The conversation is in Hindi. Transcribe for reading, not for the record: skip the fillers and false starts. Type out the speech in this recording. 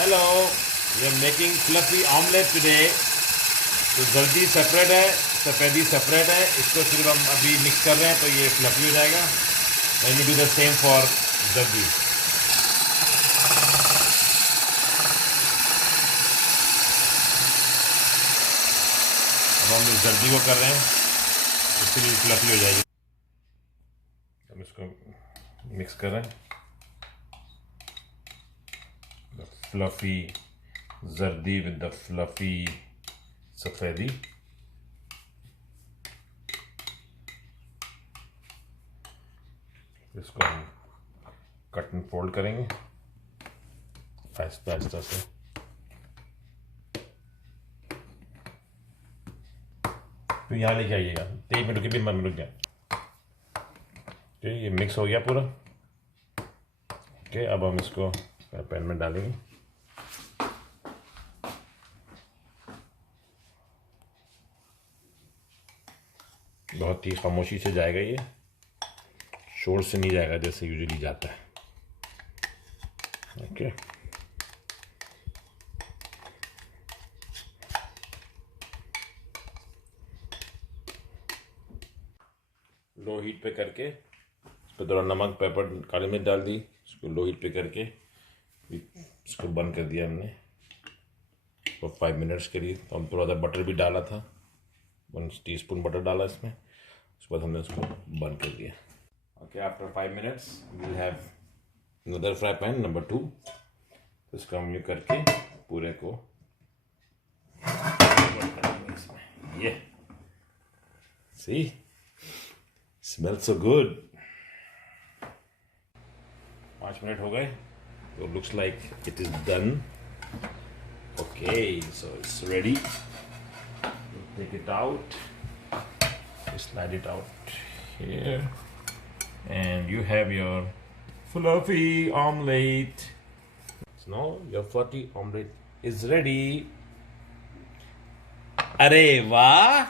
Hello, we are making fluffy omelette today. तो जल्दी सेपरेट है, सफ़ेदी सेपरेट है. इसको सिर्फ हम अभी मिक्स कर रहे हैं तो ये फ्लफी हो जाएगा. And you do the same for जल्दी. अब हम इस जल्दी को कर रहे हैं, इसके लिए फ्लफी हो जाएगी. हम इसको मिक्स कर रहे हैं. फ्लफी जर्दी विद द फ्लफी सफ़ेदी. इसको हम कट एंड फोल्ड करेंगे आहिस्ता आहिस्ता से. तो यहाँ लेके आइएगा. 3 मिनट के भी मन रुक गया. ठीक, ये मिक्स हो गया पूरा. ओके, अब हम इसको पैन में डालेंगे. बहुत ही खामोशी से जाएगा ये, शोर से नहीं जाएगा जैसे यूजुअली जाता है. ओके, लो हीट पे करके इस पर थोड़ा नमक, पेपर, काली मिर्च डाल दी. इसको लो हीट पे करके इसको बंद कर दिया हमने और 5 मिनट्स के लिए. तो हम थोड़ा सा बटर भी डाला था, 1 टीस्पून बटर डाला इसमें. उसके बाद हमने इसको बंद कर दिया. Okay, after 5 minutes we'll have another fry pan number 2. तो इसको हम ये करके पूरे को ये see smells so good. 5 minute हो गए तो looks like it is done. Okay, so it's ready. Take it out, slide it out here, and you have your fluffy omelette. So now your fluffy omelette is ready. Arey वाह.